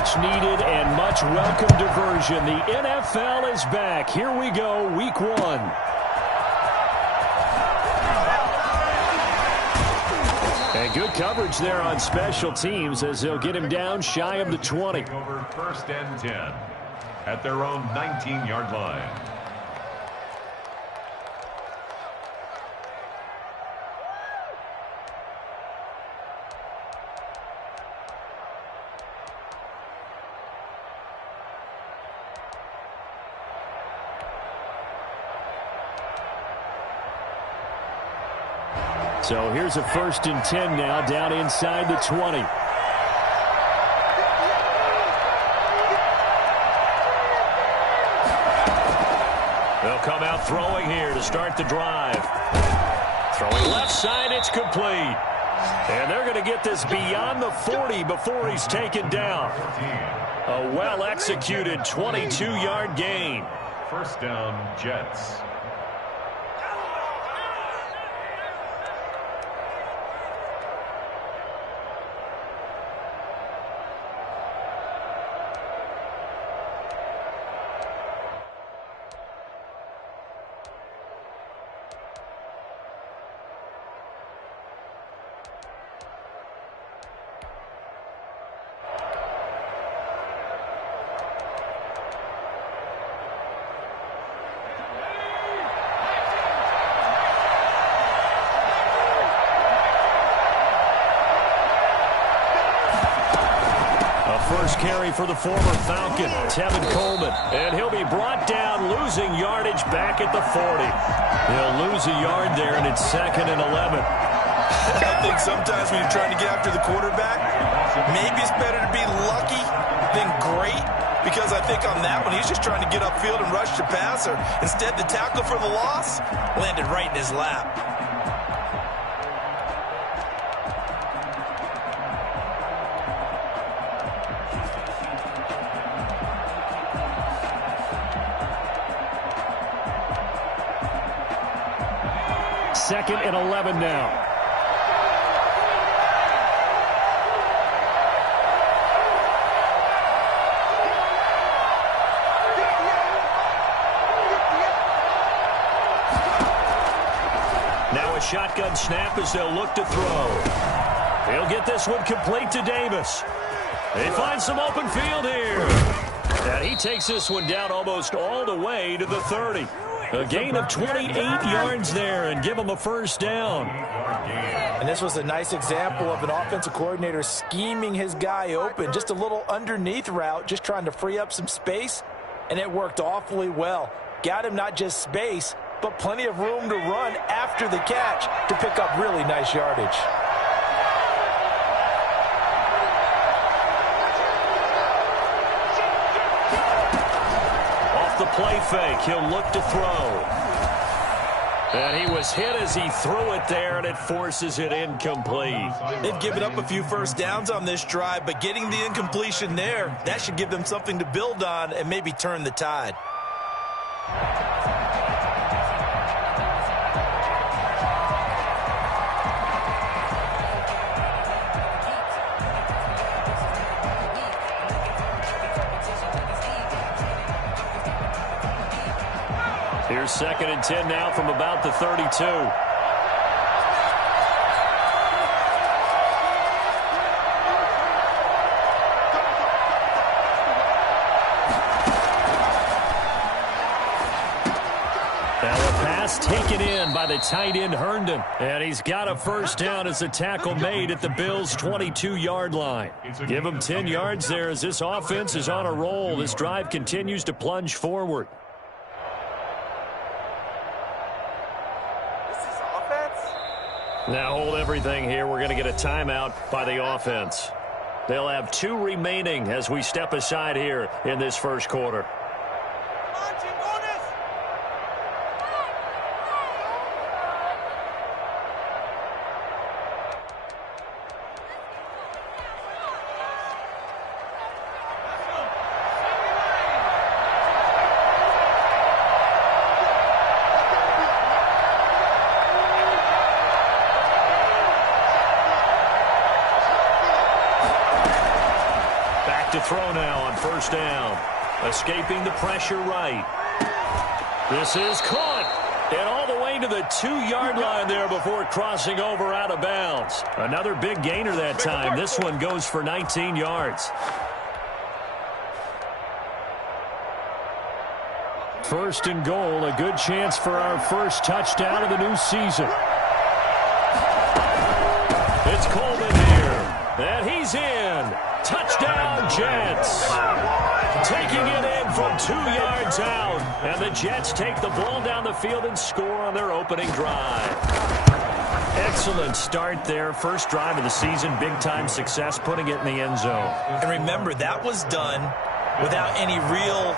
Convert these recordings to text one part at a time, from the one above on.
much-needed and much-welcome diversion. The NFL is back. Here we go, Week 1. And good coverage there on special teams as they'll get him down shy of the 20. Over 1st and 10 at their own 19-yard line. So here's a 1st and 10 now, down inside the 20. They'll come out throwing here to start the drive. Throwing left side, it's complete. And they're going to get this beyond the 40 before he's taken down. A well-executed 22-yard gain. 1st down, Jets. First carry for the former Falcon, Tevin Coleman. And he'll be brought down, losing yardage back at the 40. He'll lose a yard there, and it's 2nd and 11. I think sometimes when you're trying to get after the quarterback, maybe it's better to be lucky than great. Because I think on that one, he's just trying to get upfield and rush the passer. Instead, the tackle for the loss landed right in his lap. Second and 11 now. Now a shotgun snap as they'll look to throw. He'll get this one complete to Davis. They find some open field here. And he takes this one down almost all the way to the 30. A gain of 28 yards there and give him a 1st down. And this was a nice example of an offensive coordinator scheming his guy open. Just a little underneath route, just trying to free up some space, and it worked awfully well. Got him not just space, but plenty of room to run after the catch to pick up really nice yardage. The play fake, he'll look to throw. And he was hit as he threw it there, and it forces it incomplete. They've given up a few 1st downs on this drive, but getting the incompletion there, that should give them something to build on and maybe turn the tide. Here's 2nd and 10 now from about the 32. Now a pass taken in by the tight end Herndon. And he's got a 1st down as a tackle made at the Bills' 22-yard line. Give him 10 yards there as this offense is on a roll. This drive continues to plunge forward. Now hold everything here. We're going to get a timeout by the offense. They'll have 2 remaining as we step aside here in this 1st quarter. to throw now on first down. Escaping the pressure right. This is caught. And all the way to the 2-yard line there before crossing over out of bounds. Another big gainer that time. This one goes for 19 yards. First and goal, a good chance for our first touchdown of the new season. It's Coleman here, and he's in. Touchdown, Jets. Taking it in from 2 yards out, and the Jets take the ball down the field and score on their opening drive. Excellent start there. First drive of the season, big-time success, putting it in the end zone. And remember, that was done without any real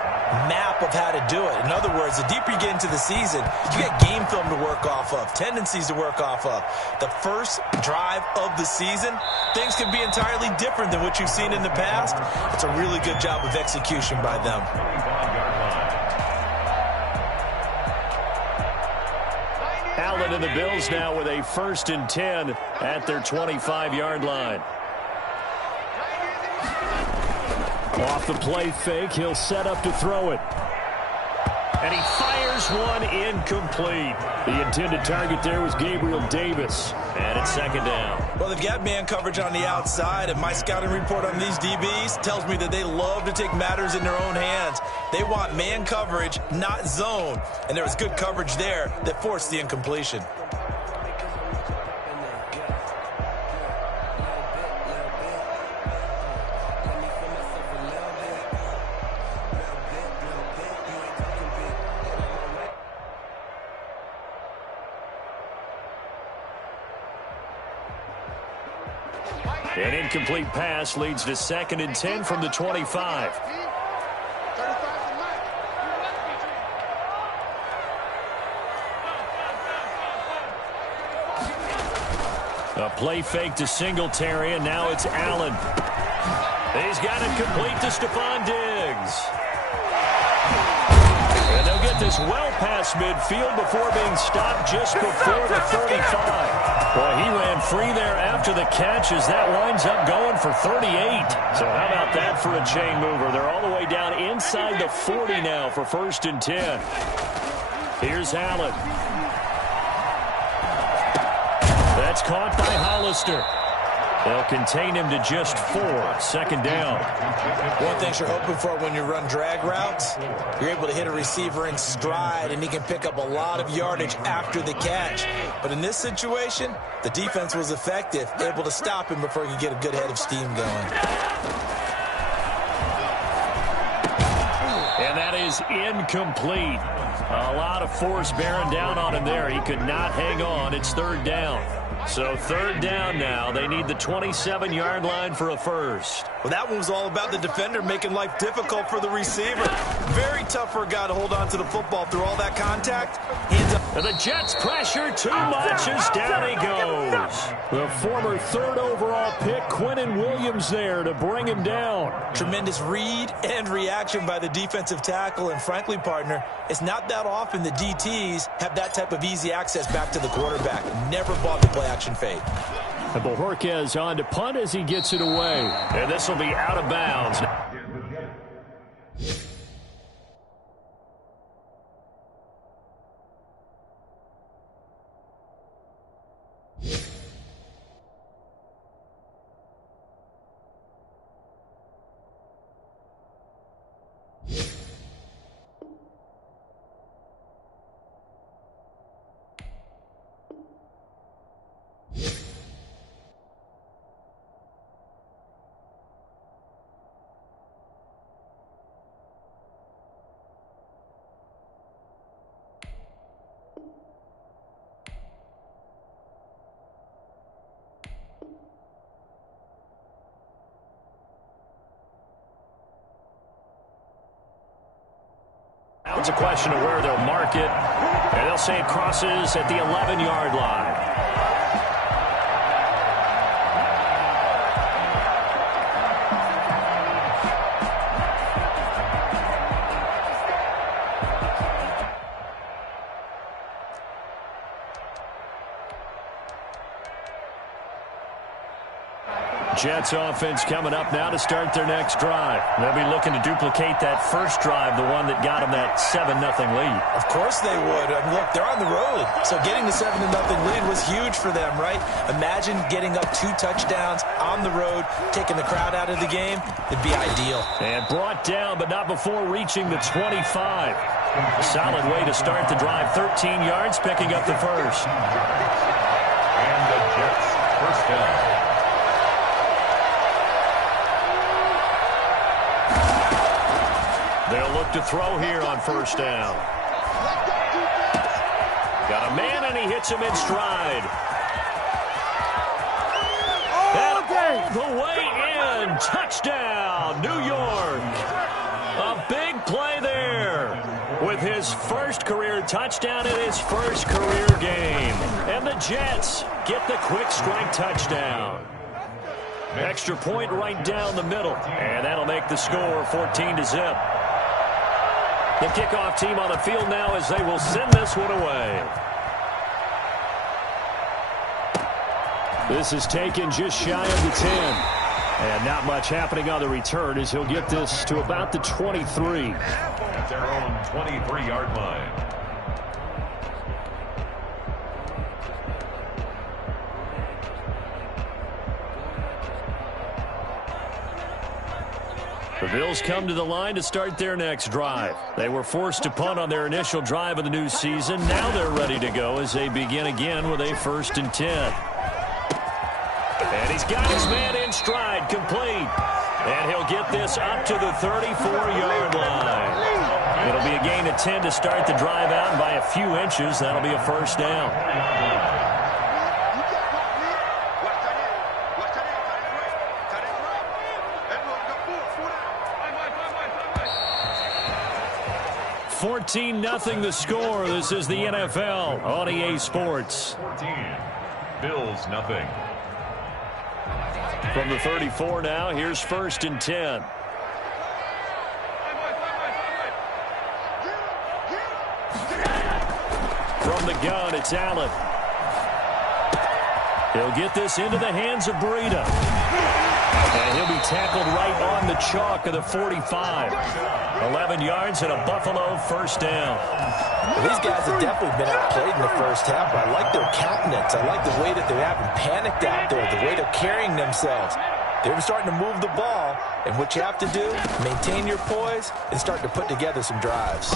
map of how to do it. In other words, the deeper you get into the season, you get game film to work off of, tendencies to work off of. The first drive of the season, things can be entirely different than what you've seen in the past. It's a really good job of execution by them. Allen and the Bills now with a 1st and 10 at their 25-yard line. Off the play fake, he'll set up to throw it. And he fires one incomplete. The intended target there was Gabriel Davis. And it's 2nd down. Well, they've got man coverage on the outside, and my scouting report on these DBs tells me that they love to take matters in their own hands. They want man coverage, not zone. And there was good coverage there that forced the incompletion. An incomplete pass leads to 2nd and 10 from the 25. A play fake to Singletary, and now it's Allen. He's got it complete to Stephon Diggs. And they'll get this well past midfield before being stopped just before the 35. Well, he ran free there after the catch as that winds up going for 38. So how about that for a chain mover? They're all the way down inside the 40 now for 1st and 10. Here's Allen. That's caught by Hollister. They'll contain him to just 4. 2nd down. One thing you're hoping for when you run drag routes, you're able to hit a receiver in stride, and he can pick up a lot of yardage after the catch. But in this situation, the defense was effective, able to stop him before he could get a good head of steam going. And that is incomplete. A lot of force bearing down on him there. He could not hang on. It's 3rd down. So 3rd down now. They need the 27-yard line for a first. Well, that one was all about the defender making life difficult for the receiver. Very tough for a guy to hold on to the football through all that contact. And the Jets pressure too much as down he goes. The former 3rd overall pick, Quinnen Williams, there to bring him down. Tremendous read and reaction by the defensive tackle. And frankly, partner, it's not that often the DTs have that type of easy access back to the quarterback. Never bought the play action fade. And Bojorquez on to punt as he gets it away. And this will be out of bounds. Now it's a question of where they'll mark it. And they'll say it crosses at the 11-yard line. Jets offense coming up now to start their next drive. They'll be looking to duplicate that first drive, the one that got them that 7-0 lead. Of course they would. I mean, look, they're on the road, so getting the 7-0 lead was huge for them, right? Imagine getting up 2 touchdowns on the road, taking the crowd out of the game. It'd be ideal. And brought down, but not before reaching the 25. A solid way to start the drive. 13 yards, picking up the first. And the Jets first down. They'll look to throw here on first down. Got a man, and he hits him in stride. And all the way in. Touchdown, New York. A big play there with his first career touchdown in his first career game. And the Jets get the quick strike touchdown. Extra point right down the middle. And that'll make the score 14-0. The kickoff team on the field now as they will send this one away. This is taken just shy of the 10. And not much happening on the return as he'll get this to about the 23. At their own 23-yard line. The Bills come to the line to start their next drive. They were forced to punt on their initial drive of the new season. Now they're ready to go as they begin again with a 1st and 10. And he's got his man in stride, complete. And he'll get this up to the 34-yard line. It'll be a gain of 10 to start the drive out, and by a few inches, that'll be a first down. Nothing the score. This is the NFL on EA Sports. 14. Bills nothing. From the 34 now, here's 1st and 10. From the gun, it's Allen. He'll get this into the hands of Breida. And he'll be tackled right on the chalk of the 45. 11 yards and a Buffalo first down. Well, these guys have definitely been outplayed in the first half, but I like their countenance. I like the way that they're having panicked out there, the way they're carrying themselves. They're starting to move the ball, and what you have to do, maintain your poise and start to put together some drives.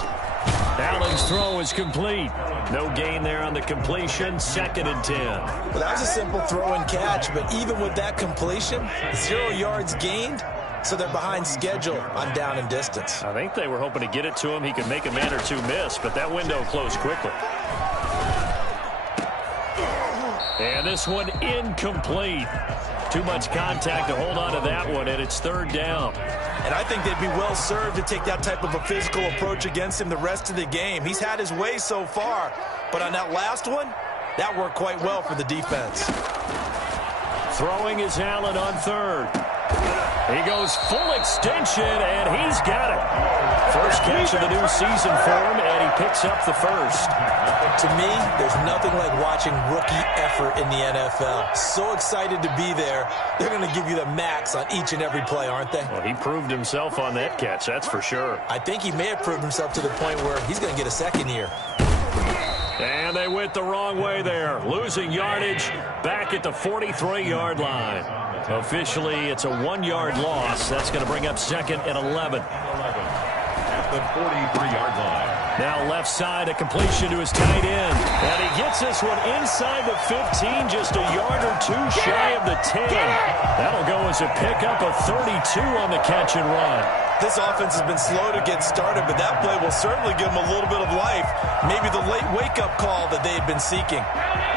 Allen's throw is complete. No gain there on the completion. 2nd and 10. Well, that was a simple throw and catch, but even with that completion, 0 yards gained, so they're behind schedule on down and distance. I think they were hoping to get it to him. He could make a man or two miss, but that window closed quickly. And this one incomplete. Too much contact to hold on to that one, and it's 3rd down. And I think they'd be well served to take that type of a physical approach against him the rest of the game. He's had his way so far, but on that last one, that worked quite well for the defense. Throwing is Allen on 3rd. He goes full extension, and he's got it. First catch of the new season for him, and he picks up the first. To me, there's nothing like watching rookie effort in the NFL. So excited to be there. They're going to give you the max on each and every play, aren't they? Well, he proved himself on that catch, that's for sure. I think he may have proved himself to the point where he's going to get a second year. And they went the wrong way there. Losing yardage back at the 43-yard line. Officially, it's a 1-yard loss. That's going to bring up 2nd and 11. At the 43-yard line. Now left side, a completion to his tight end. And he gets this one inside the 15, just a yard or two shy of the 10. That'll go as a pickup of 32 on the catch and run. This offense has been slow to get started, but that play will certainly give them a little bit of life. Maybe the late wake-up call that they had been seeking.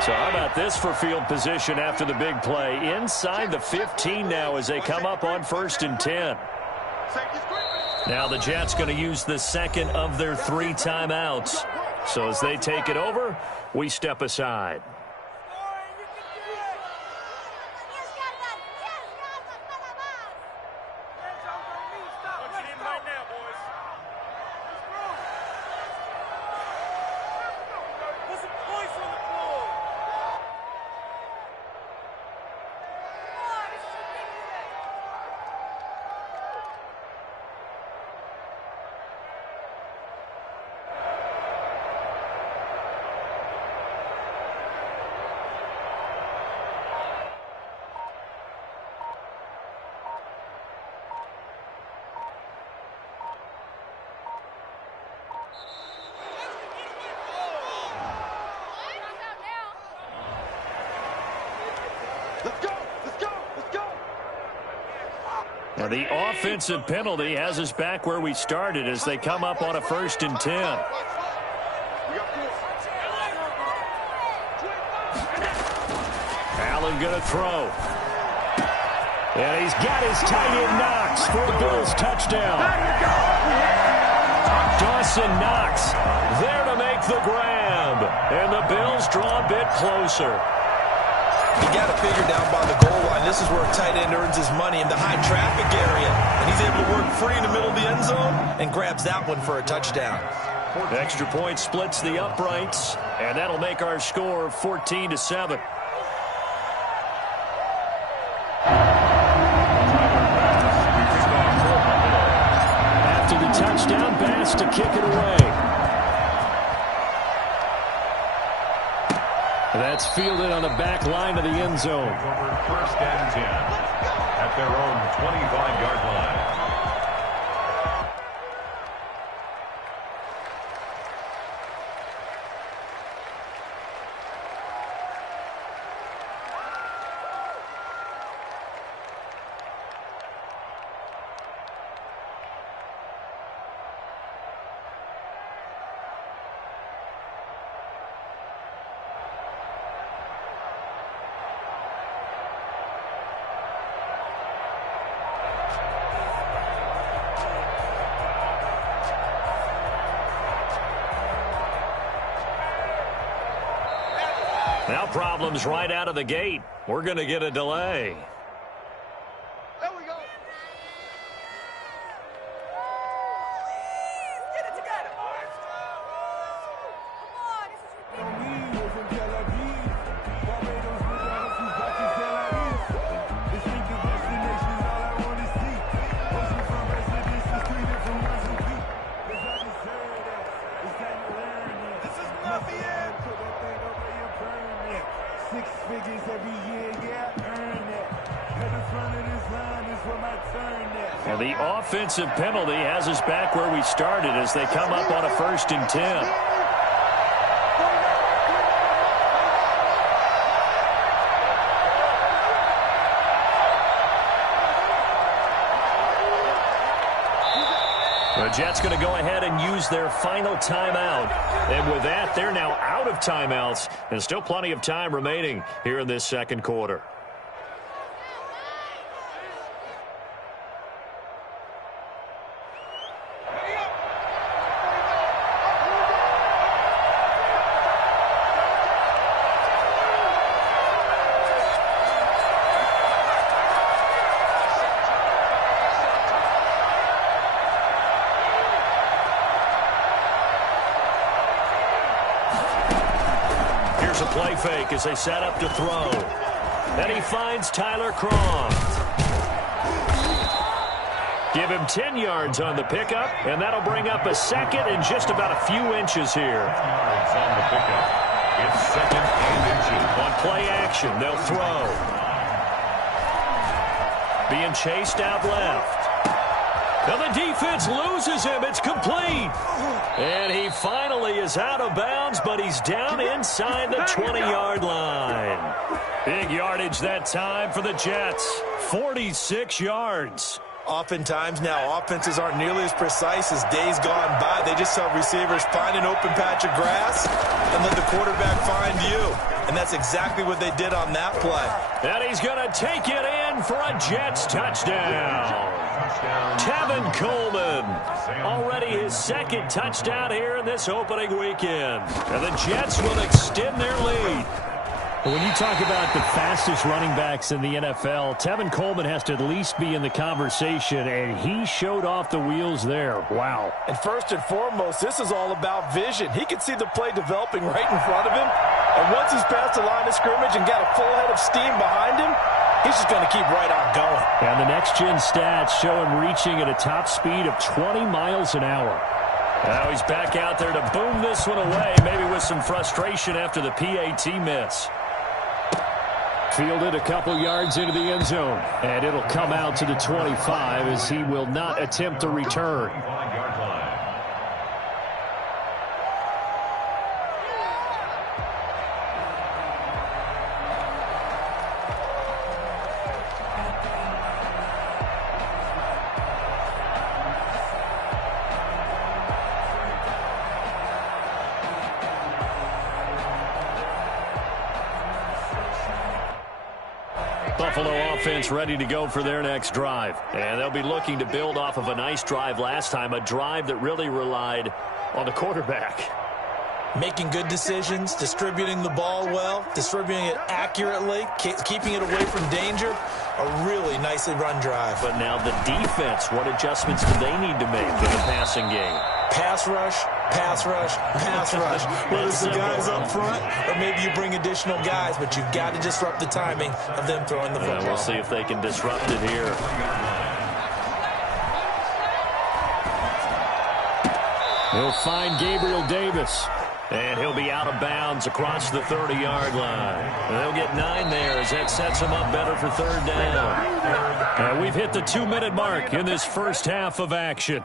So how about this for field position after the big play? Inside the 15 now as they come up on 1st and 10. Now the Jets going to use the 2nd of their 3 timeouts. So as they take it over, we step aside. Now the offensive penalty has us back where we started as they come up on a 1st and 10. Allen going to throw. And he's got his tight end Knox for a Bills touchdown. Dawson Knox there to make the grab. And the Bills draw a bit closer. You got to figure down by the goal line. This is where a tight end earns his money in the high traffic area. And he's able to work free in the middle of the end zone and grabs that one for a touchdown. Extra point splits the uprights. And that'll make our score 14-7. After the touchdown, Bass to kick it away. That's fielded on the back line of the end zone. 1st and 10 at their own 25-yard line. Now problems right out of the gate. We're going to get a delay. There we go. Please, get it together. This is mafia. Six figures every year, yeah, earn that. At the front of this line is where my turn at. And the offensive penalty has us back where we started as they come up on a 1st and 10. The Jets going to go ahead and use their final timeout. And with that, they're now out of timeouts. And still plenty of time remaining here in this 2nd quarter. A play fake as they set up to throw. And he finds Tyler Kroft. Give him 10 yards on the pickup, and that'll bring up a 2nd and just about a few inches here. 10 yards on the pickup. It's 2nd and inches. On play action, they'll throw. Being chased out left. Now the defense loses him. It's complete. And he finally is out of bounds, but he's down inside the 20-yard line. Big yardage that time for the Jets. 46 yards. Oftentimes now, offenses aren't nearly as precise as days gone by. They just have receivers find an open patch of grass and let the quarterback find you. And that's exactly what they did on that play. And he's going to take it in for a Jets touchdown. Tevin Coleman, already his 2nd touchdown here in this opening weekend. And the Jets will extend their lead. When you talk about the fastest running backs in the NFL, Tevin Coleman has to at least be in the conversation, and he showed off the wheels there. Wow. And first and foremost, this is all about vision. He can see the play developing right in front of him, and once he's past the line of scrimmage and got a full head of steam behind him, he's just going to keep right on going. And the next-gen stats show him reaching at a top speed of 20 miles an hour. Now he's back out there to boom this one away, maybe with some frustration after the PAT miss. Fielded a couple yards into the end zone, and it'll come out to the 25 as he will not attempt to return. Buffalo offense ready to go for their next drive. And they'll be looking to build off of a nice drive last time, a drive that really relied on the quarterback. Making good decisions, distributing the ball well, distributing it accurately, keeping it away from danger. A really nicely run drive. But now the defense, what adjustments do they need to make in the passing game? Pass rush, pass rush, pass rush. Whether it's the guys up front or maybe you bring additional guys, but you've got to disrupt the timing of them throwing the football. We'll see if they can disrupt it here. He'll find Gabriel Davis. And he'll be out of bounds across the 30-yard line. They'll get 9 there as that sets them up better for third down. And we've hit the 2-minute mark in this first half of action.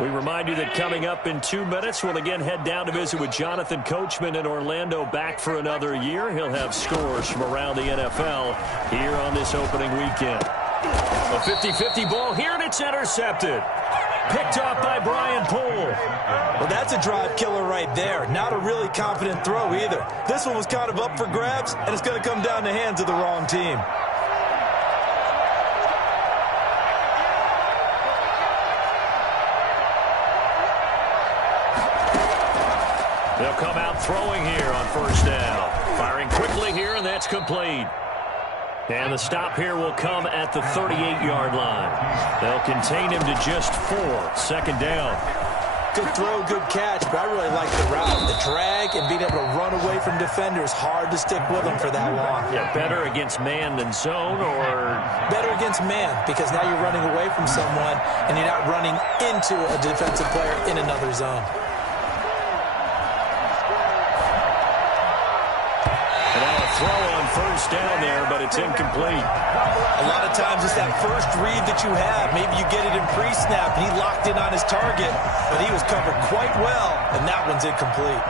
We remind you that coming up in 2 minutes, we'll again head down to visit with Jonathan Coachman in Orlando, back for another year. He'll have scores from around the NFL here on this opening weekend. A 50-50 ball here, and it's intercepted. Picked off by Brian Poole. Well, that's a drive killer right there. Not a really confident throw either. This one was kind of up for grabs, and it's going to come down the hands of the wrong team. They'll come out throwing here on first down. Firing quickly here, and that's complete. And the stop here will come at the 38-yard line. They'll contain him to just 4. Second down. Good throw, good catch, but I really like the route. The drag and being able to run away from defenders. Hard to stick with them for that long. Yeah, better against man than zone, or? Better against man, because now you're running away from someone, and you're not running into a defensive player in another zone. Throw on first down there, but it's incomplete. A lot of times it's that first read that you have. Maybe you get it in pre-snap, and he locked in on his target, but he was covered quite well, and that one's incomplete.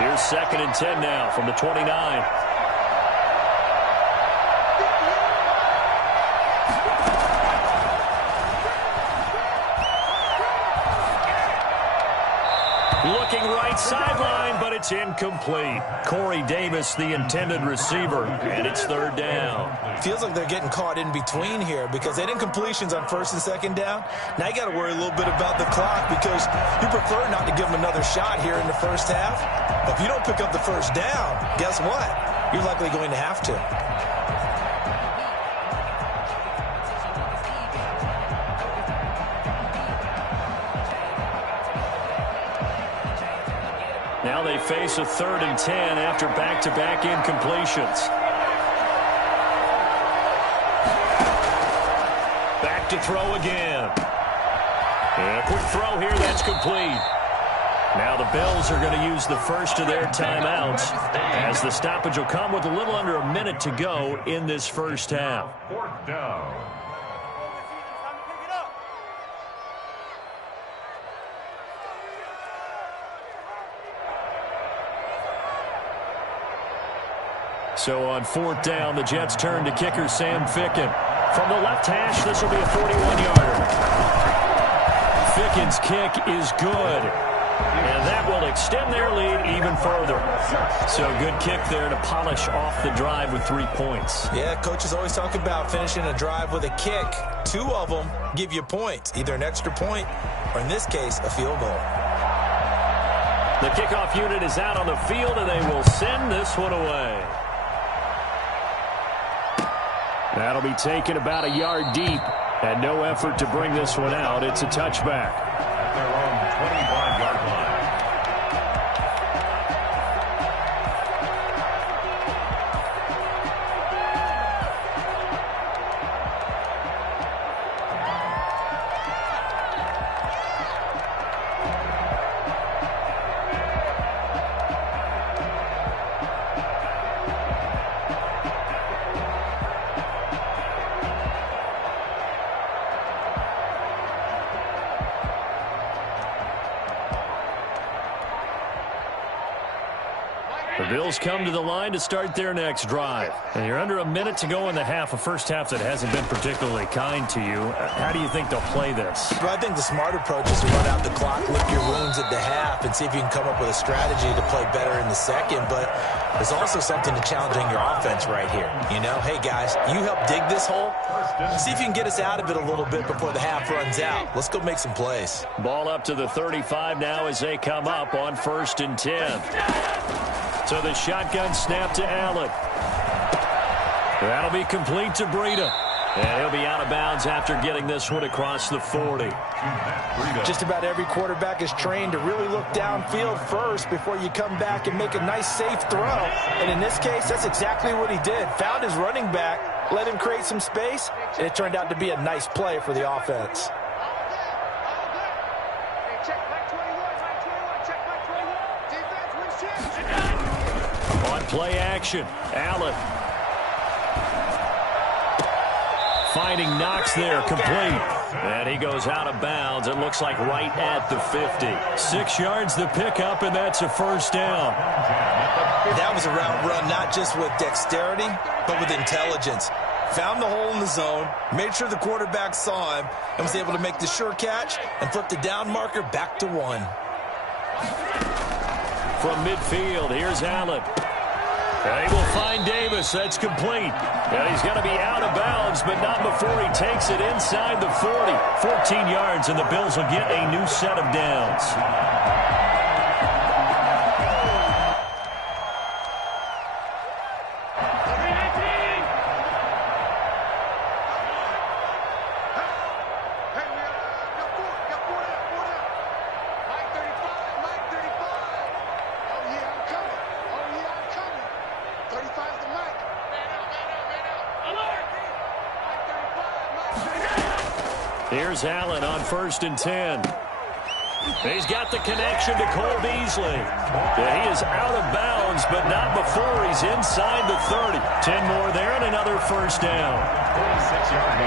Here's 2nd and 10 now from the 29. Looking right sideline, but it's incomplete. Corey Davis, the intended receiver, and it's third down. Feels like they're getting caught in between here because they didn't incompletions on first and second down. Now you got to worry a little bit about the clock because you prefer not to give them another shot here in the first half. But if you don't pick up the first down, guess what? You're likely going to have to. Now they face a 3rd and 10 after back-to-back incompletions. Back to throw again. And a quick throw here, that's complete. Now the Bills are going to use the first of their timeouts as the stoppage will come with a little under a minute to go in this first half. 4th down. So on 4th down, the Jets turn to kicker Sam Ficken. From the left hash, this will be a 41-yarder. Ficken's kick is good. And that will extend their lead even further. So good kick there to polish off the drive with 3 points. Yeah, coaches always talk about finishing a drive with a kick. 2 of them give you points, either an extra point or, in this case, a field goal. The kickoff unit is out on the field, and they will send this one away. That'll be taken about a yard deep, and no effort to bring this one out. It's a touchback. At their own 25-yard line. Bills come to the line to start their next drive. And you're under a minute to go in the half, a first half that hasn't been particularly kind to you. How do you think they'll play this? Well, I think the smart approach is to run out the clock, lick your wounds at the half, and see if you can come up with a strategy to play better in the second. But there's also something to challenging your offense right here. You know, hey, guys, you help dig this hole. See if you can get us out of it a little bit before the half runs out. Let's go make some plays. Ball up to the 35 now as they come up on 1st and 10. So the shotgun snap to Allen. That'll be complete to Breida. And he'll be out of bounds after getting this one across the 40. Just about every quarterback is trained to really look downfield first before you come back and make a nice, safe throw. And in this case, that's exactly what he did. Found his running back, let him create some space, and it turned out to be a nice play for the offense. On play action, Allen. Finding Knox there, complete. And he goes out of bounds. It looks like right at the 50. 6 yards the pickup, and that's a first down. That was a route run not just with dexterity, but with intelligence. Found the hole in the zone, made sure the quarterback saw him, and was able to make the sure catch and flip the down marker back to 1. From midfield, here's Allen. And he will find Davis. That's complete. And he's going to be out of bounds, but not before he takes it inside the 40. 14 yards, and the Bills will get a new set of downs. Here's Allen on 1st and 10. He's got the connection to Cole Beasley. He is out of bounds, but not before he's inside the 30. 10 more there and another first down.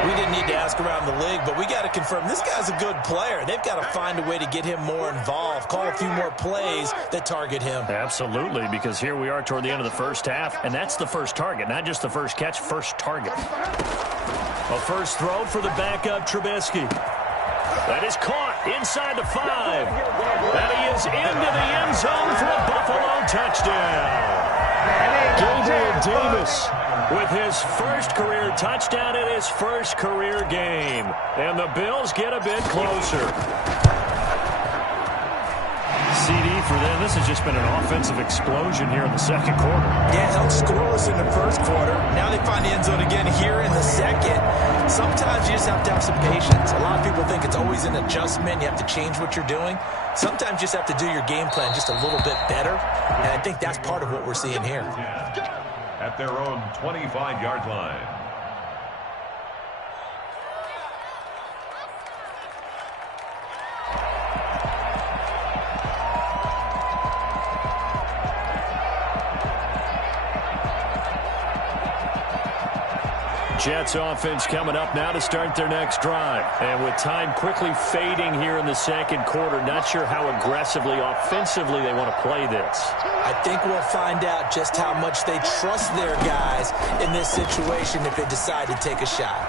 We didn't need to ask around the league, but we got to confirm this guy's a good player. They've got to find a way to get him more involved, call a few more plays that target him. Absolutely, because here we are toward the end of the first half, and that's the first target, not just the first catch, first target. A first throw for the backup Trubisky. That is caught inside the 5. And he is into the end zone for a Buffalo touchdown. Gabriel Davis with his first career touchdown in his first career game. And the Bills get a bit closer. CD for them. This has just been an offensive explosion here in the second quarter. Yeah, held scoreless in the first quarter. Now they find the end zone again here in the second. Sometimes you just have to have some patience. A lot of people think it's always an adjustment. You have to change what you're doing. Sometimes you just have to do your game plan just a little bit better. And I think that's part of what we're seeing here. At their own 25-yard line. Jets offense coming up now to start their next drive. And with time quickly fading here in the second quarter, not sure how aggressively, offensively they want to play this. I think we'll find out just how much they trust their guys in this situation if they decide to take a shot.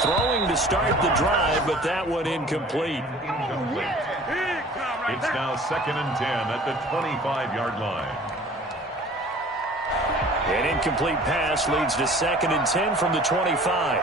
Throwing to start the drive, but that one incomplete. It's now 2nd and 10 at the 25-yard line. An incomplete pass leads to 2nd and 10 from the 25.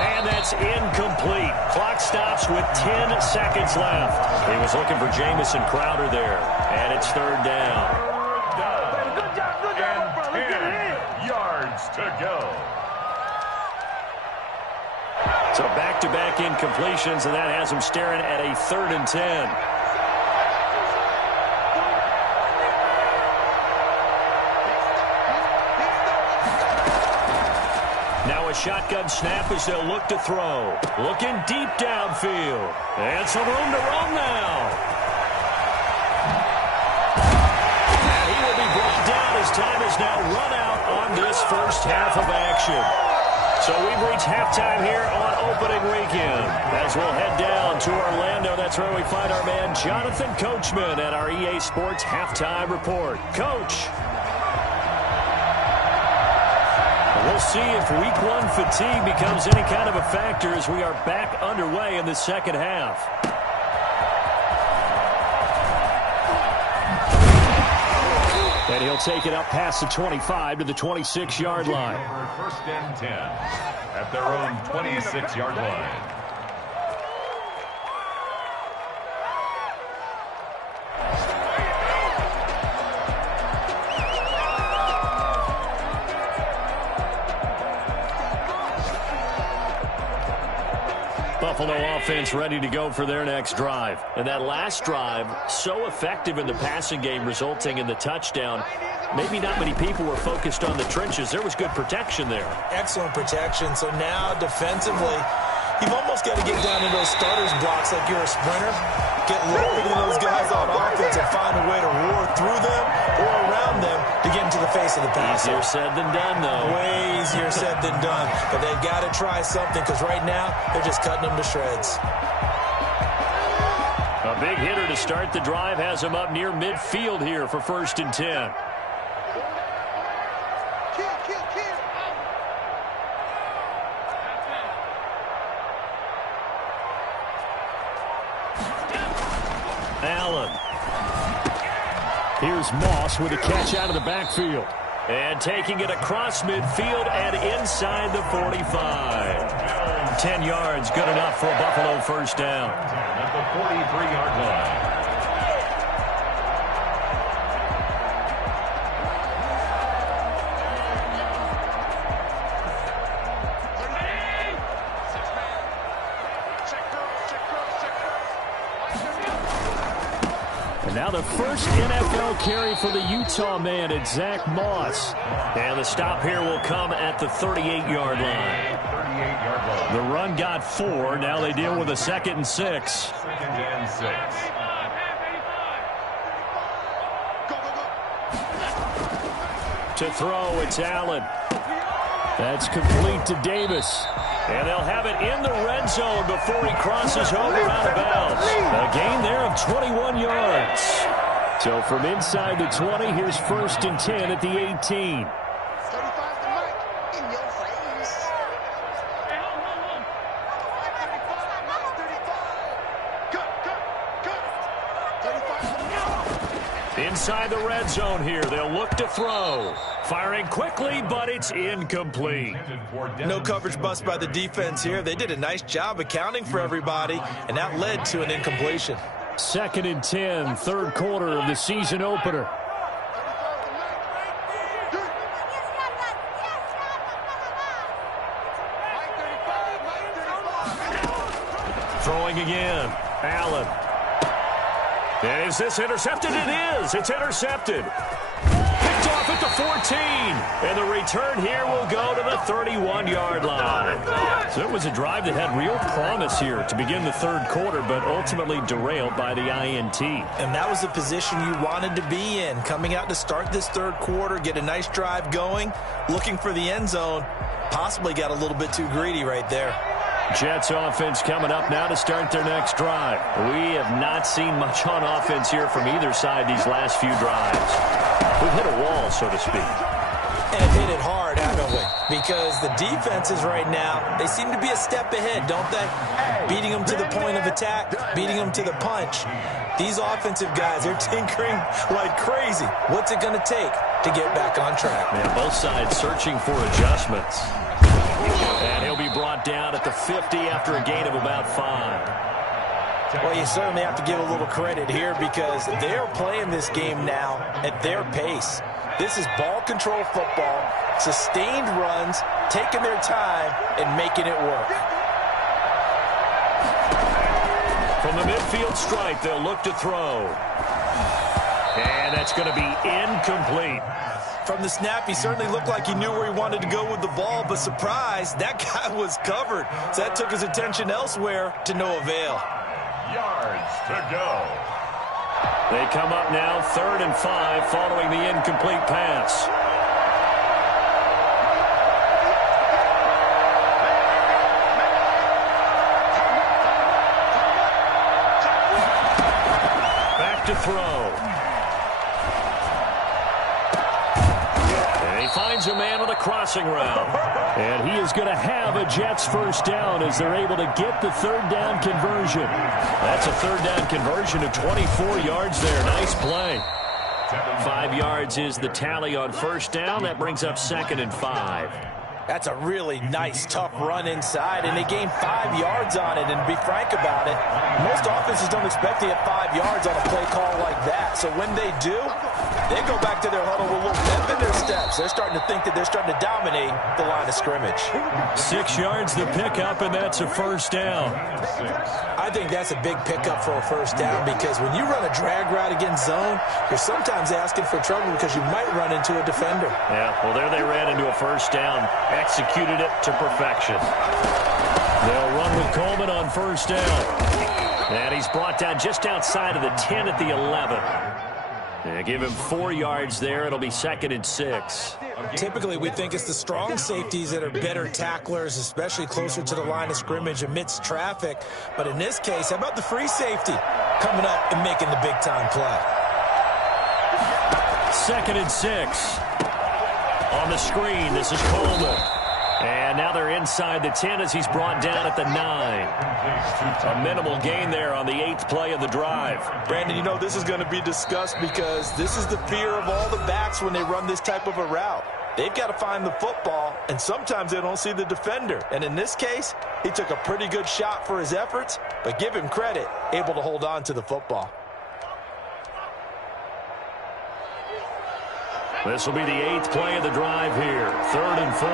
And that's incomplete. Clock stops with 10 seconds left. He was looking for Jamison Crowder there. And it's 3rd down. And 10 yards to go. So back-to-back incompletions, and that has him staring at a 3rd and 10. Now a shotgun snap as they'll look to throw. Looking deep downfield. And some room to roam now. And he will be brought down as time is now run out on this first half of action. So we've reached halftime here on opening weekend. As we'll head down to Orlando, that's where we find our man Jonathan Coachman at our EA Sports Halftime Report. Coach. We'll see if week one fatigue becomes any kind of a factor as we are back underway in the second half. And he'll take it up past the 25 to the 26-yard line. First and 10 at their own 26-yard line. Buffalo offense ready to go for their next drive. And that last drive, so effective in the passing game, resulting in the touchdown. Maybe not many people were focused on the trenches. There was good protection there. Excellent protection. So now defensively, you've almost got to get down in those starters blocks like you're a sprinter. Get lower than those guys on offense and find a way to roar through them or around them to get into the face of the pass. Easier said than done, though. Way easier said than done. But they've got to try something because right now they're just cutting them to shreds. A big hitter to start the drive has him up near midfield here for 1st and 10. Allen. Here's Moss with a catch out of the backfield. And taking it across midfield and inside the 45. 10 yards, good enough for a Buffalo first down. At the 43-yard line. And now the first NFL carry for the Utah man, it's Zach Moss. And the stop here will come at the 38-yard line. 38-yard line. The run got 4. Now they deal with a 2nd and 6. 2nd and 6. To throw, it's Allen. That's complete to Davis. And they'll have it in the red zone before he crosses over out of bounds. A gain there of 21 yards. So from inside the 20, here's 1st and 10 at the 18. Inside the red zone here, they'll look to throw. Firing quickly, but it's incomplete. No coverage bust by the defense here. They did a nice job accounting for everybody, and that led to an incompletion. 2nd and 10, 3rd quarter of the season opener. Throwing again, Allen. And is this intercepted? It is. It's intercepted. Picked off at the 14. And the return here will go to the 31-yard line. So it was a drive that had real promise here to begin the 3rd quarter, but ultimately derailed by the INT. And that was the position you wanted to be in. Coming out to start this 3rd quarter, get a nice drive going, looking for the end zone. Possibly got a little bit too greedy right there. Jets offense coming up now to start their next drive. We have not seen much on offense here from either side these last few drives. We've hit a wall, so to speak. And hit it hard, haven't we? Because the defenses right now, they seem to be a step ahead, don't they? Beating them to the point of attack, beating them to the punch. These offensive guys, they're tinkering like crazy. What's it going to take to get back on track? Yeah, both sides searching for adjustments. And he'll be brought down at the 50 after a gain of about 5. Well, you certainly have to give a little credit here because they're playing this game now at their pace. This is ball control football, sustained runs, taking their time and making it work. From the midfield stripe, they'll look to throw. And that's going to be incomplete. From the snap, he certainly looked like he knew where he wanted to go with the ball, but surprise, that guy was covered. So that took his attention elsewhere to no avail. Yards to go. They come up now 3rd and 5 following the incomplete pass. Back to throw. And he finds a man with a crossing route. And he is going to have a Jets first down as they're able to get the 3rd down conversion. That's a 3rd down conversion of 24 yards there. Nice play. 5 yards is the tally on first down. That brings up 2nd and 5. That's a really nice, tough run inside, and they gained 5 yards on it. And to be frank about it, most offenses don't expect to get 5 yards on a play call like that. So when they do, they go back to their huddle with a little pep in their steps. They're starting to think that they're starting to dominate the line of scrimmage. 6 yards the pickup, and that's a first down. I think that's a big pickup for a first down because when you run a drag route against zone, you're sometimes asking for trouble because you might run into a defender. Yeah, well, there they ran into a first down. Executed it to perfection. They'll run with Coleman on first down. And he's brought down just outside of the 10 at the 11. They give him 4 yards there. It'll be 2nd and 6. Typically, we think it's the strong safeties that are better tacklers, especially closer to the line of scrimmage amidst traffic. But in this case, how about the free safety coming up and making the big-time play? 2nd and 6. On the screen, this is Coleman. And now they're inside the 10 as he's brought down at the 9. A minimal gain there on the 8th play of the drive. Brandon, you know this is going to be discussed because this is the fear of all the backs when they run this type of a route. They've got to find the football, and sometimes they don't see the defender. And in this case, he took a pretty good shot for his efforts, but give him credit, able to hold on to the football. This will be the 8th play of the drive here. 3rd and 4.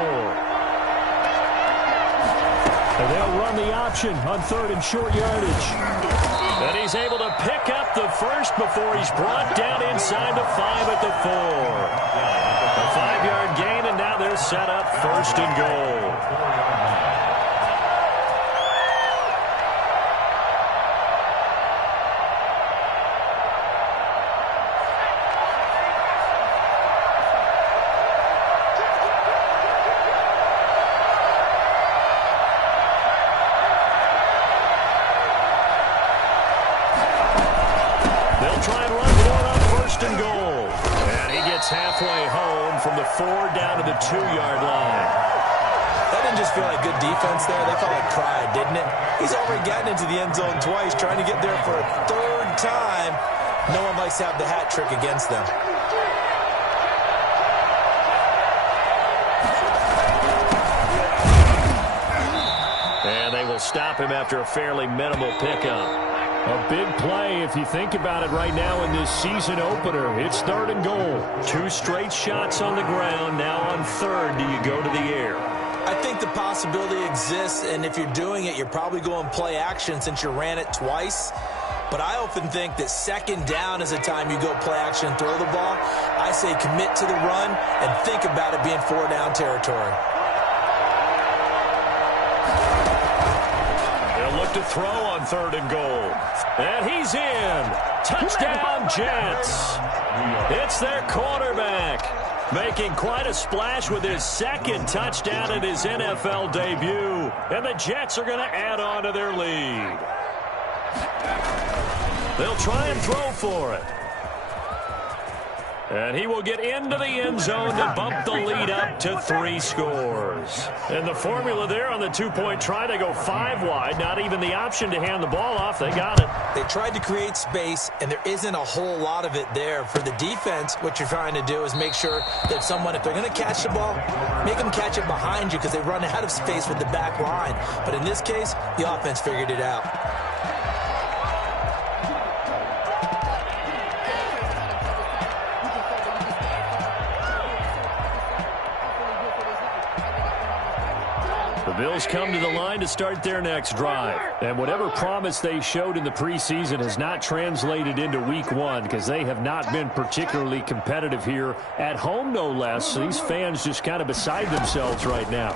And they'll run the option on 3rd and short yardage. And he's able to pick up the first before he's brought down inside the 5 at the 4. A 5-yard gain, and now they're set up 1st and goal. Halfway home from the 4 down to the 2-yard line. That didn't just feel like good defense there. That felt like pride, didn't it? He's already gotten into the end zone twice, trying to get there for a 3rd time. No one likes to have the hat trick against them. And they will stop him after a fairly minimal pickup. A big play if you think about it right now in this season opener. It's 3rd and goal. 2 straight shots on the ground. Now on 3rd, do you go to the air? I think the possibility exists, and if you're doing it, you're probably going play action since you ran it twice. But I often think that 2nd down is the time you go play action and throw the ball. I say commit to the run and think about it being 4 down territory. To throw on 3rd and goal. And he's in. Touchdown, Jets. It's their quarterback, making quite a splash with his 2nd touchdown in his NFL debut. And the Jets are going to add on to their lead. They'll try and throw for it. And he will get into the end zone to bump the lead up to 3 scores. And the formula there on the 2-point try, they go 5 wide. Not even the option to hand the ball off. They got it. They tried to create space, and there isn't a whole lot of it there. For the defense, what you're trying to do is make sure that someone, if they're going to catch the ball, make them catch it behind you because they run out of space with the back line. But in this case, the offense figured it out. Bills come to the line to start their next drive. And whatever promise they showed in the preseason has not translated into week 1 because they have not been particularly competitive here at home, no less. So these fans just kind of beside themselves right now.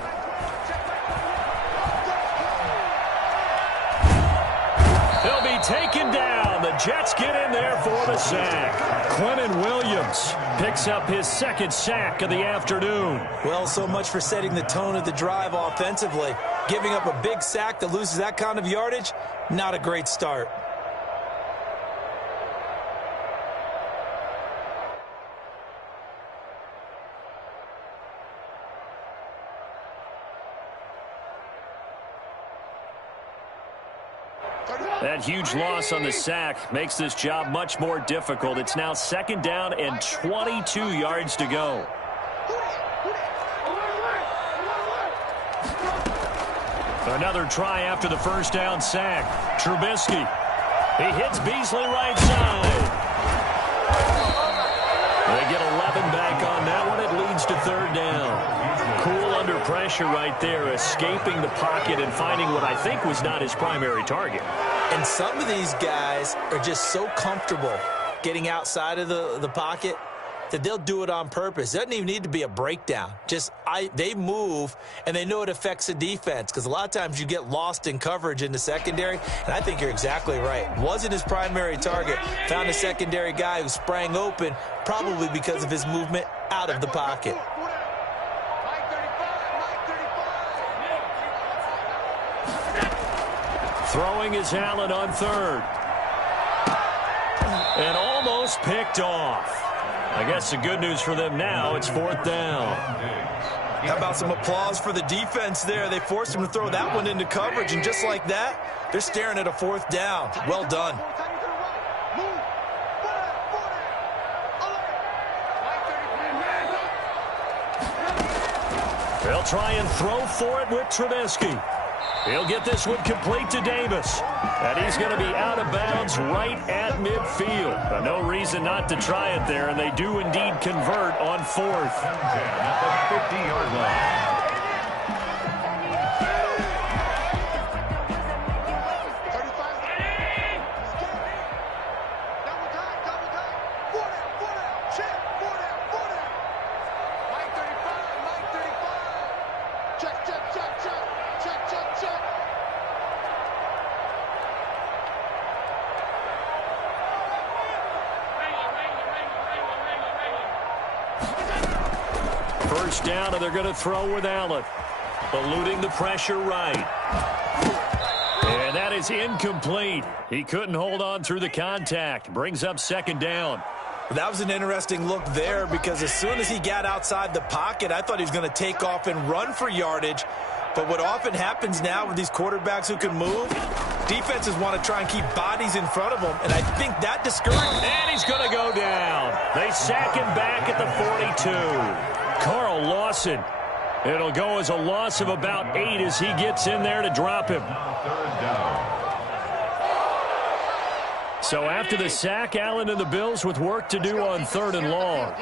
He'll be taken down. The the Jets get in there for the sack. Quentin Williams picks up his second sack of the afternoon. Well, so much for setting the tone of the drive offensively. Giving up a big sack that loses that kind of yardage, not a great start. That huge loss on the sack makes this job much more difficult. It's now 2nd down and 22 yards to go. Another try after the first down sack. Trubisky. He hits Beasley right side. They get 11 back on that one. It leads to 3rd down. Cool under pressure right there, escaping the pocket and finding what I think was not his primary target. And some of these guys are just so comfortable getting outside of the pocket that they'll do it on purpose. It doesn't even need to be a breakdown. They move, and they know it affects the defense, because a lot of times you get lost in coverage in the secondary, and I think you're exactly right. Wasn't his primary target. Found a secondary guy who sprang open, probably because of his movement out of the pocket. Throwing is Allen on 3rd. And almost picked off. I guess the good news for them now, it's 4th down. How about some applause for the defense there? They forced him to throw that one into coverage, and just like that, they're staring at a 4th down. Well done. They'll try and throw for it with Trubisky. He'll get this one complete to Davis. And he's going to be out of bounds right at midfield. But no reason not to try it there, and they do indeed convert on 4th. At the 50-yard line. First down, and they're going to throw with Allen. Eluding the pressure right. And that is incomplete. He couldn't hold on through the contact. Brings up 2nd down. That was an interesting look there, because as soon as he got outside the pocket, I thought he was going to take off and run for yardage. But what often happens now with these quarterbacks who can move, defenses want to try and keep bodies in front of them, and I think that discourages. And he's going to go down. They sack him back at the 42. Carl Lawson. It'll go as a loss of about 8 as he gets in there to drop him. So after the sack, Allen and the Bills with work to do on 3rd and long.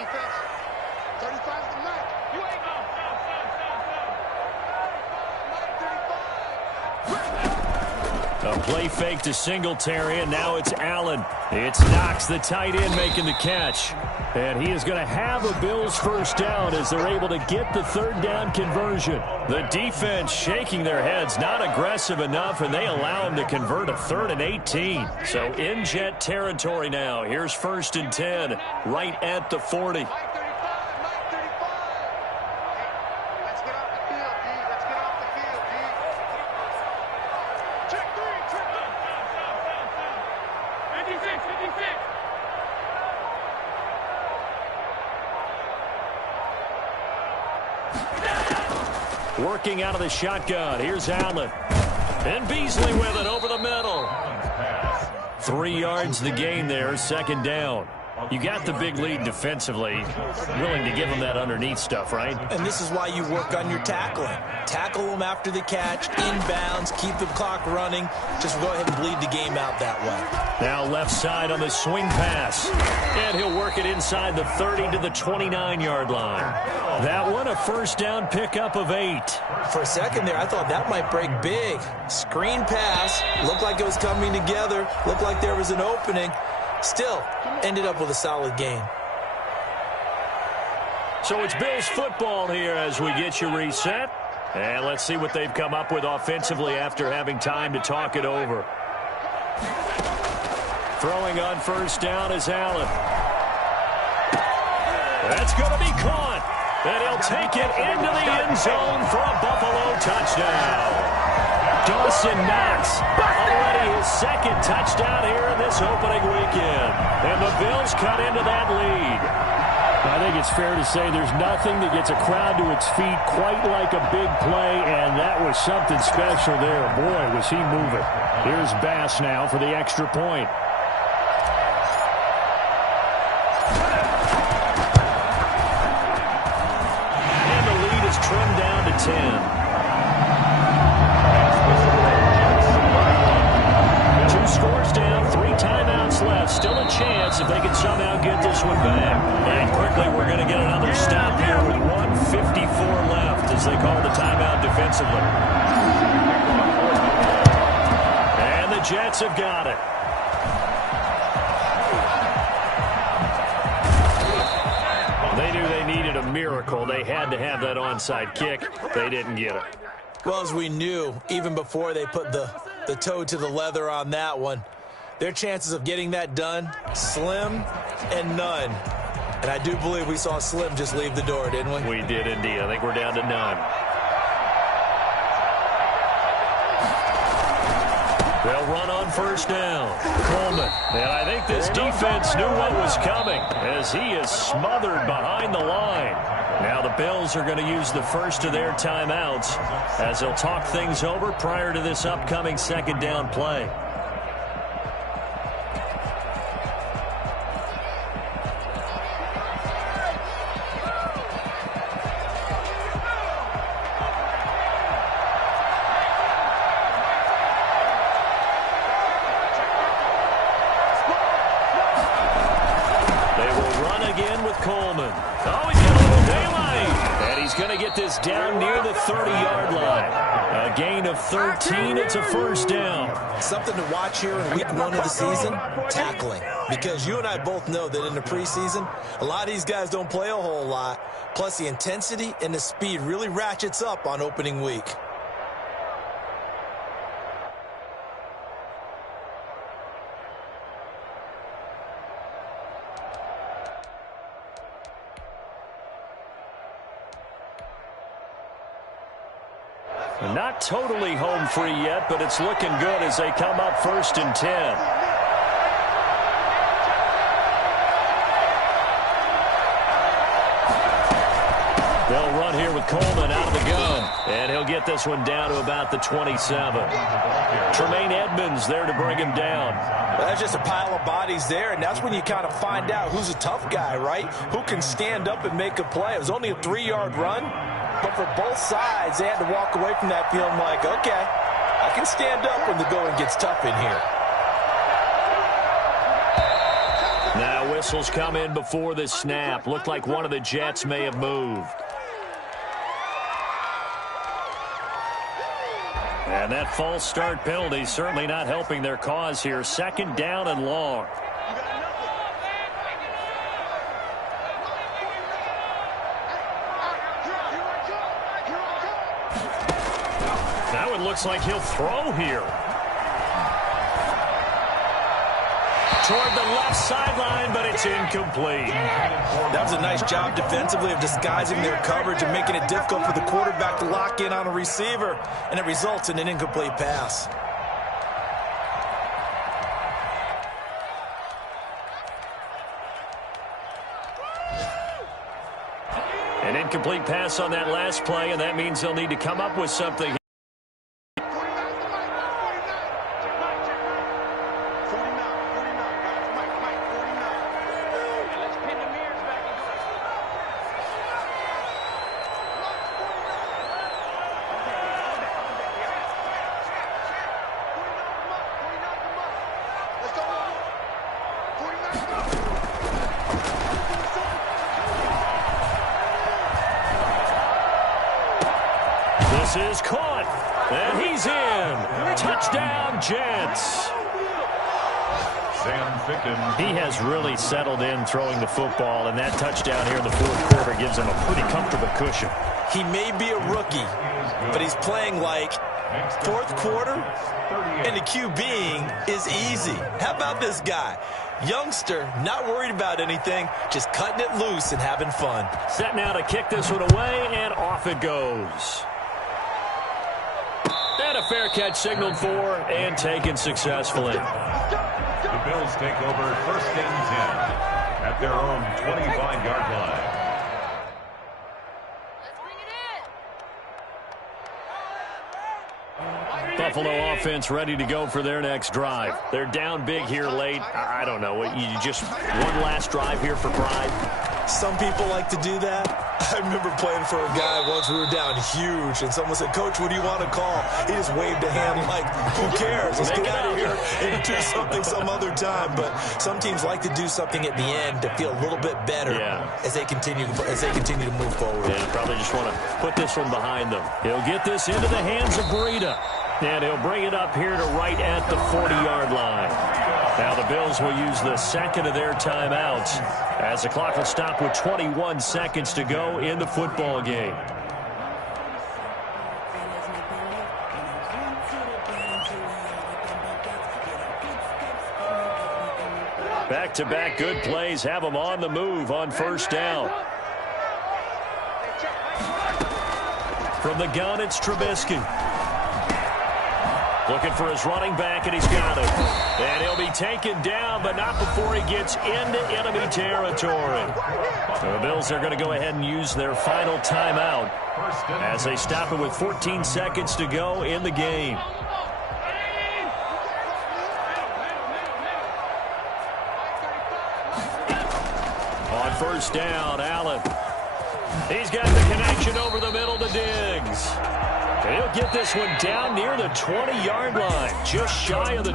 A play fake to Singletary, and now it's Allen. It's Knox, the tight end, making the catch. And he is going to have a Bills first down as they're able to get the 3rd down conversion. The defense shaking their heads, not aggressive enough, and they allow him to convert a 3rd and 18. So in Jet territory now. Here's 1st and 10, right at the 40. Working out of the shotgun. Here's Allen. And Beasley with it over the middle. 3 yards the gain there, 2nd down. You got the big lead defensively. Willing to give them that underneath stuff, right? And this is why you work on your tackling. Tackle them after the catch, inbounds, keep the clock running. Just go ahead and bleed the game out that way. Now left side on the swing pass. And he'll work it inside the 30 to the 29-yard line. That one, a first down pickup of 8. For a second there, I thought that might break big. Screen pass. Looked like it was coming together. Looked like there was an opening. Still, ended up with a solid game. So it's Bills football here as we get you reset. And let's see what they've come up with offensively after having time to talk it over. Throwing on first down is Allen. That's going to be caught. And he'll take it into the end zone for a Buffalo touchdown. Dawson Knox, already his second touchdown here in this opening weekend. And the Bills cut into that lead. I think it's fair to say there's nothing that gets a crowd to its feet quite like a big play, and that was something special there. Boy, was he moving. Here's Bass now for the extra point. And the lead is trimmed down to 10. 2 scores down, 3 timeouts left. Still a chance if they can somehow get this one back. And quickly we're going to get another stop here with 1:54 left as they call the timeout defensively. And the Jets have got it. They knew they needed a miracle. They had to have that onside kick. They didn't get it. Well, as we knew, even before they put the toe to the leather on that one, their chances of getting that done, slim and none. And I do believe we saw Slim just leave the door, didn't we? We did indeed. I think we're down to none. They'll run on first down. Coleman. And I think this defense knew what was coming as he is smothered behind the line. Now the Bills are going to use the first of their timeouts as they'll talk things over prior to this upcoming second down play. Down near the 30-yard line. A gain of 13. It's a first down. Something to watch here in week 1 of the season, tackling. Because you and I both know that in the preseason, a lot of these guys don't play a whole lot. Plus the intensity and the speed really ratchets up on opening week. Not totally home free yet, but it's looking good as they come up 1st and 10. They'll run here with Coleman out of the gun, and he'll get this one down to about the 27. Tremaine Edmonds there to bring him down. Well, that's just a pile of bodies there, and that's when you kind of find out who's a tough guy, right? Who can stand up and make a play. It was only a 3-yard run. But for both sides, they had to walk away from that feeling like, okay, I can stand up when the going gets tough in here. Now whistles come in before the snap. Looked like one of the Jets may have moved. And that false start penalty certainly not helping their cause here. 2nd down and long. Looks like he'll throw here. Toward the left sideline, but it's incomplete. That was a nice job defensively of disguising their coverage and making it difficult for the quarterback to lock in on a receiver, and it results in an incomplete pass. An incomplete pass on that last play, and that means they'll need to come up with something. This is caught, and he's in. Touchdown, Jets. Sam Ficken. He has really settled in throwing the football, and that touchdown here in the 4th quarter gives him a pretty comfortable cushion. He may be a rookie, but he's playing like Fourth quarter, and the QBing is easy. How about this guy? Youngster, not worried about anything, just cutting it loose and having fun. Set now to kick this one away, and off it goes. And a fair catch signaled for and taken successfully. The Bills take over 1st and 10 at their own 25-yard line. Buffalo offense ready to go for their next drive. They're down big here late. I don't know. You just one last drive here for pride. Some people like to do that. I remember playing for a guy once. We were down huge, and someone said, "Coach, what do you want to call?" He just waved a hand like, "Who cares? Let's get out of here and do something some other time." But some teams like to do something at the end to feel a little bit better as they continue to move forward. Yeah, probably just want to put this one behind them. He'll get this into the hands of Breida. And he'll bring it up here to right at the 40-yard line. Now the Bills will use the second of their timeouts as the clock will stop with 21 seconds to go in the football game. Back-to-back good plays have them on the move on first down. From the gun, it's Trubisky. Looking for his running back, and he's got it. And he'll be taken down, but not before he gets into enemy territory. So the Bills are going to go ahead and use their final timeout as they stop it with 14 seconds to go in the game. On first down, Allen. He's got the connection over the middle to Diggs. And he'll get this one down near the 20-yard line, just shy of the